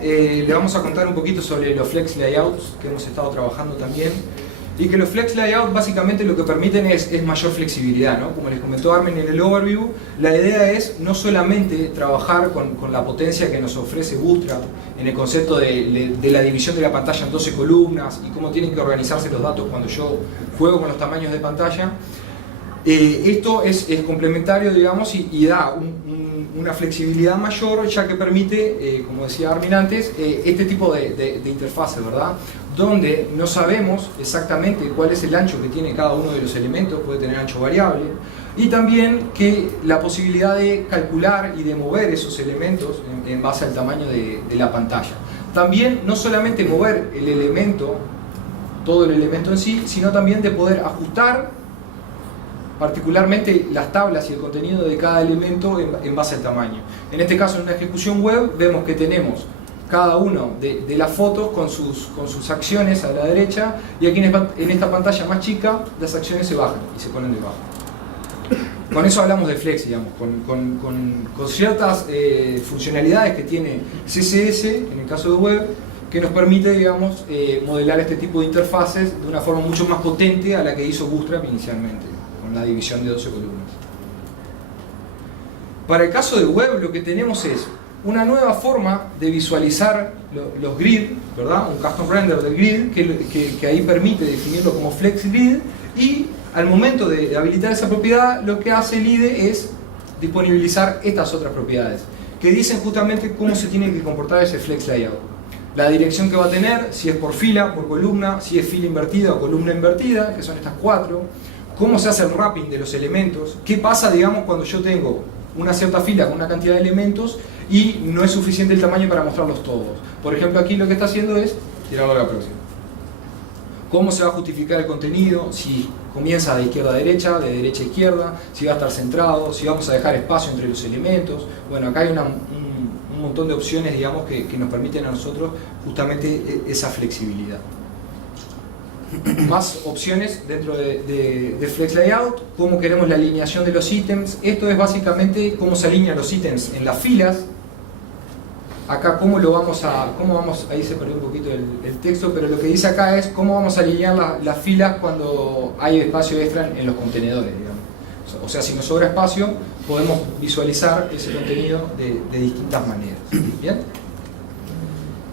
Le vamos a contar un poquito sobre los flex layouts que hemos estado trabajando también, y que los flex layouts básicamente lo que permiten es mayor flexibilidad, ¿no? Como les comentó Armin en el overview, la idea es no solamente trabajar con la potencia que nos ofrece Bootstrap en el concepto de la división de la pantalla en 12 columnas y cómo tienen que organizarse los datos cuando yo juego con los tamaños de pantalla. Esto es complementario, digamos, y da una flexibilidad mayor, ya que permite, como decía Armin antes, este tipo de interfaces, ¿verdad? Donde no sabemos exactamente cuál es el ancho que tiene cada uno de los elementos, puede tener ancho variable, y también que la posibilidad de calcular y de mover esos elementos en base al tamaño de la pantalla. También no solamente mover el elemento, todo el elemento en sí, sino también de poder ajustar particularmente las tablas y el contenido de cada elemento en base al tamaño. En este caso, en una ejecución web, vemos que tenemos cada uno de las fotos con sus acciones a la derecha, y aquí en esta pantalla más chica las acciones se bajan y se ponen debajo. Con eso hablamos de flex, digamos, con ciertas funcionalidades que tiene CSS, en el caso de web, que nos permite, digamos, modelar este tipo de interfaces de una forma mucho más potente a la que hizo Bootstrap inicialmente, con la división de 12 columnas. Para el caso de web, lo que tenemos es una nueva forma de visualizar los grid, ¿verdad? Un custom render del grid que ahí permite definirlo como flex grid, y al momento de habilitar esa propiedad, lo que hace el IDE es disponibilizar estas otras propiedades que dicen justamente cómo se tiene que comportar ese flex layout. La dirección que va a tener, si es por fila, por columna, si es fila invertida o columna invertida, que son estas cuatro. Cómo se hace el wrapping de los elementos, qué pasa, digamos, cuando yo tengo una cierta fila con una cantidad de elementos y no es suficiente el tamaño para mostrarlos todos. Por ejemplo, aquí lo que está haciendo es tirarlo a la próxima. Cómo se va a justificar el contenido, si comienza de izquierda a derecha, de derecha a izquierda, si va a estar centrado, si vamos a dejar espacio entre los elementos. Bueno, acá hay un montón de opciones, digamos, que nos permiten a nosotros justamente esa flexibilidad. Más opciones dentro de Flex Layout, cómo queremos la alineación de los ítems. Esto es básicamente cómo se alinean los ítems en las filas. Acá cómo vamos, ahí se perdió un poquito el texto, pero lo que dice acá es cómo vamos a alinear las filas cuando hay espacio extra en los contenedores, digamos. O sea, si nos sobra espacio, podemos visualizar ese contenido de distintas maneras. ¿Bien?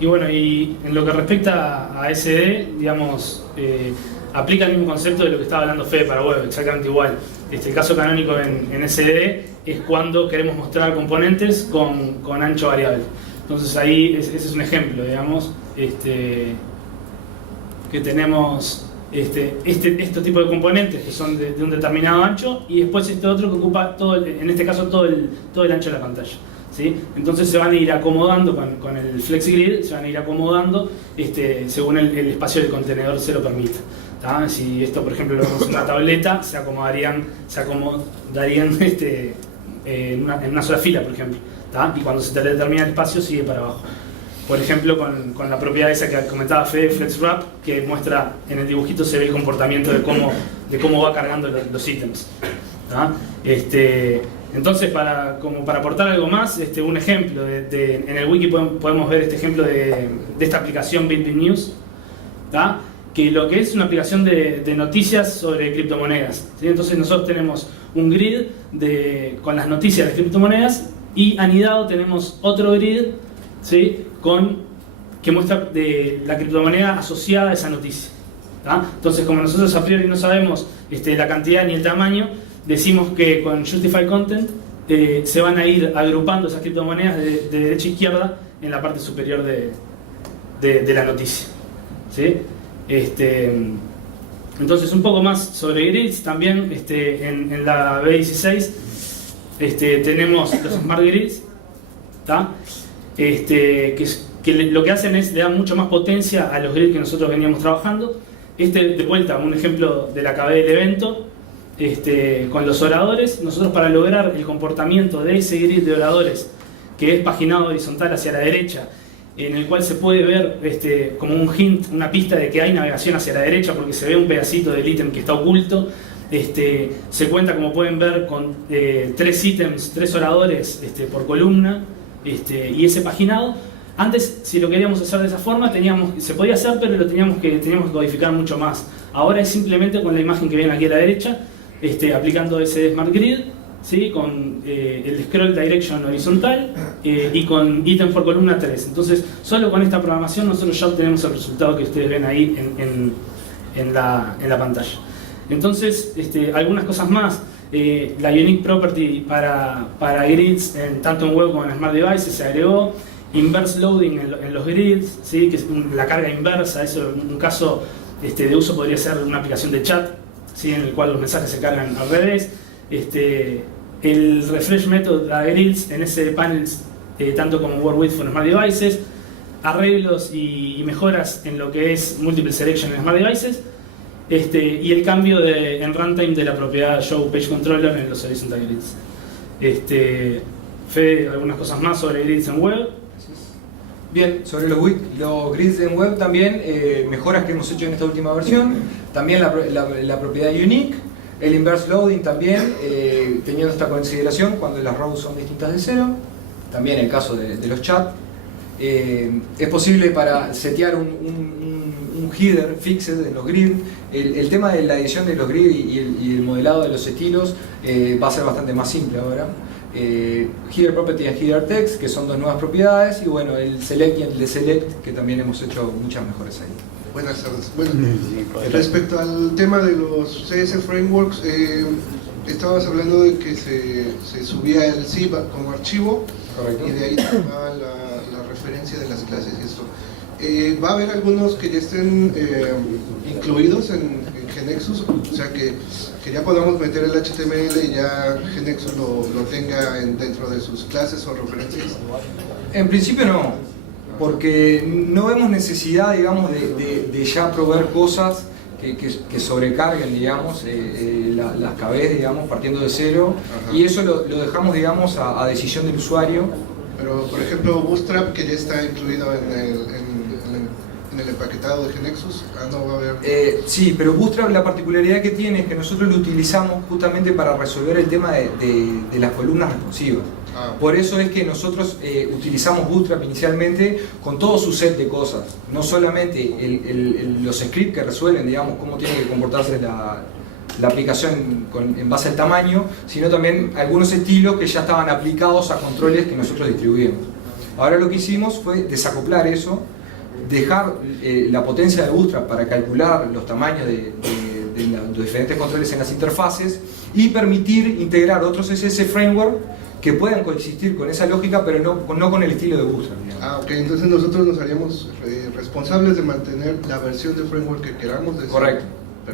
Y bueno, y en lo que respecta a SD, digamos, aplica el mismo concepto de lo que estaba hablando Fede para web, exactamente igual. El caso canónico en SD es cuando queremos mostrar componentes con ancho variable. Entonces ahí ese es un ejemplo, digamos, que tenemos este tipo de componentes que son de un determinado ancho, y después este otro que ocupa en este caso todo el ancho de la pantalla. ¿Sí? Entonces se van a ir acomodando con el FlexiGrid, se van a ir acomodando según el espacio del contenedor se lo permita. ¿Tá? Si esto, por ejemplo, lo vemos en una tableta, se acomodarían en una sola fila, por ejemplo. ¿Tá? Y cuando se determina el espacio, sigue para abajo. Por ejemplo, con la propiedad esa que comentaba Fede, FlexWrap, que muestra en el dibujito, se ve el comportamiento de cómo va cargando los ítems. ¿Tá? Entonces, para aportar algo más, un ejemplo, en el wiki podemos ver este ejemplo de esta aplicación BitBit News, ¿tá? Que lo que es una aplicación de noticias sobre criptomonedas, ¿sí? Entonces nosotros tenemos un grid con las noticias de criptomonedas, y anidado tenemos otro grid, ¿sí? Que muestra la criptomoneda asociada a esa noticia, ¿tá? Entonces, como nosotros a priori no sabemos la cantidad ni el tamaño, decimos que con Justify Content se van a ir agrupando esas criptomonedas de derecha a izquierda en la parte superior de la noticia, ¿sí? Entonces, un poco más sobre grids también. En la B16 tenemos los Smart Grids, ¿tá? Que lo que hacen es le dan mucho más potencia a los grids que nosotros veníamos trabajando. De vuelta, un ejemplo de la KB del evento. Con los oradores, nosotros, para lograr el comportamiento de ese grid de oradores, que es paginado horizontal hacia la derecha, en el cual se puede ver como un hint, una pista de que hay navegación hacia la derecha, porque se ve un pedacito del ítem que está oculto. Se cuenta, como pueden ver, con 3 ítems, 3 oradores por columna, y ese paginado Antes, si lo queríamos hacer de esa forma, se podía hacer, pero lo teníamos que codificar mucho más. Ahora es simplemente con la imagen que ven aquí a la derecha, aplicando ese Smart Grid, ¿sí? Con el Scroll Direction horizontal y con ítem por columna 3. Entonces, solo con esta programación nosotros ya obtenemos el resultado que ustedes ven ahí en la pantalla. Entonces, algunas cosas más. La Unique Property para grids, tanto en web como en Smart Devices, se agregó. Inverse Loading en los grids, ¿sí? Que es la carga inversa. Eso, en un caso de uso, podría ser una aplicación de chat, ¿sí? En el cual los mensajes se cargan al revés. El Refresh Method a grids en ese panels, tanto como Word Width for Smart Devices. Arreglos y mejoras en lo que es Multiple Selection en Smart Devices. Y el cambio en runtime de la propiedad Show Page Controller en los Horizontal Grids. Fede, algunas cosas más sobre grids en web. Bien, sobre los grids en web también, mejoras que hemos hecho en esta última versión. También la propiedad unique, el inverse loading también, teniendo esta consideración cuando las rows son distintas de cero. También el caso de los chats. Es posible para setear un header fixed en los grids. El tema de la edición de los grids y el modelado de los estilos va a ser bastante más simple ahora. Header Property y Header Text, que son dos nuevas propiedades, y bueno, el Select y el Deselect, que también hemos hecho muchas mejoras ahí. Buenas tardes. Bueno, respecto al tema de los CS Frameworks, estabas hablando de que se subía el zip como archivo. Correcto. Y de ahí tomaba la referencia de las clases y esto. ¿Va a haber algunos que ya estén incluidos en GNexus? O sea que ya podamos meter el HTML y ya GNexus lo tenga dentro de sus clases o referencias. En principio no, porque no vemos necesidad, digamos, de ya proveer cosas que sobrecarguen, digamos, las KBs, digamos, partiendo de cero. Ajá. Y eso lo dejamos, digamos, a decisión del usuario. Pero, por ejemplo, Bootstrap, que ya está incluido en el empaquetado de GNexus, no va a haber... Sí, pero Bootstrap, la particularidad que tiene es que nosotros lo utilizamos justamente para resolver el tema de las columnas responsivas. Por eso es que nosotros utilizamos Bootstrap inicialmente con todo su set de cosas, no solamente los scripts que resuelven, digamos, cómo tiene que comportarse la aplicación en base al tamaño, sino también algunos estilos que ya estaban aplicados a controles que nosotros distribuimos. Ahora lo que hicimos fue desacoplar eso, dejar la potencia de Bootstrap para calcular los tamaños de los diferentes controles en las interfaces y permitir integrar otros CSS framework que puedan coexistir con esa lógica, pero no con el estilo de Bootstrap. Ok, entonces nosotros nos haríamos responsables de mantener la versión de framework que queramos. Correcto.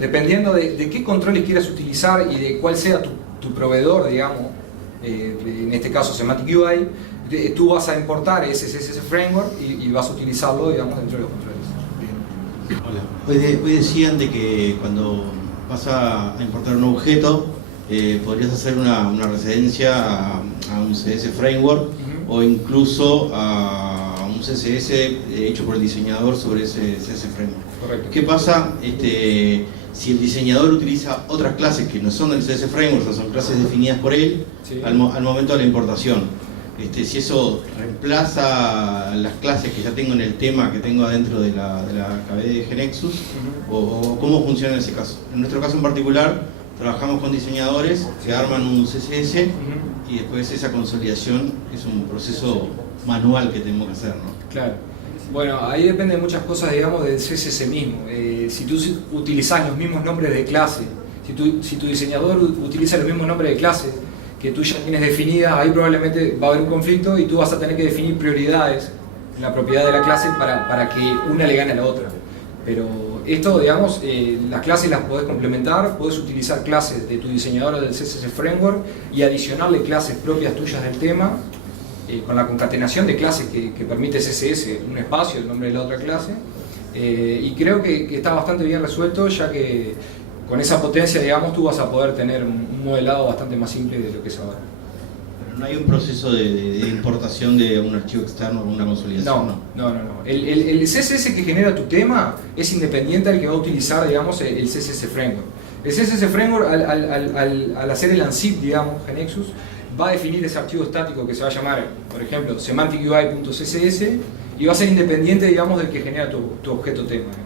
Dependiendo de qué controles quieras utilizar y de cuál sea tu proveedor, digamos, en este caso Semantic UI, tú vas a importar ese CSS framework y vas a utilizarlo, digamos, dentro de los controles. Hola. Hoy decían de que cuando vas a importar un objeto, podrías hacer una referencia a un CSS framework o incluso a un CSS hecho por el diseñador sobre ese CSS framework. Correcto. ¿Qué pasa si el diseñador utiliza otras clases que no son del CSS framework, o son clases definidas por él, sí, al momento de la importación? Si eso reemplaza las clases que ya tengo en el tema que tengo adentro de la KB de GNexus, o cómo funciona en ese caso. En nuestro caso en particular, trabajamos con diseñadores que arman un CSS y después esa consolidación es un proceso manual que tenemos que hacer, ¿no? Claro. Bueno, ahí depende de muchas cosas, digamos, del CSS mismo. Si tú utilizas los mismos nombres de clase, si tu diseñador utiliza los mismos nombres de clase que tú ya tienes definidas, ahí probablemente va a haber un conflicto y tú vas a tener que definir prioridades en la propiedad de la clase para que una le gane a la otra. Pero esto, digamos, las clases las podés complementar, podés utilizar clases de tu diseñador o del CSS Framework y adicionarle clases propias tuyas del tema, con la concatenación de clases que permite CSS, un espacio, el nombre de la otra clase, y creo que está bastante bien resuelto, ya que con esa potencia, digamos, tú vas a poder tener un modelado bastante más simple de lo que es ahora. Pero no hay un proceso de importación de un archivo externo o una consolidación. No. El CSS que genera tu tema es independiente al que va a utilizar, digamos, el CSS Framework. El CSS Framework al hacer el unzip, digamos, GeneXus, va a definir ese archivo estático que se va a llamar, por ejemplo, semanticui.css y va a ser independiente, digamos, del que genera tu objeto tema.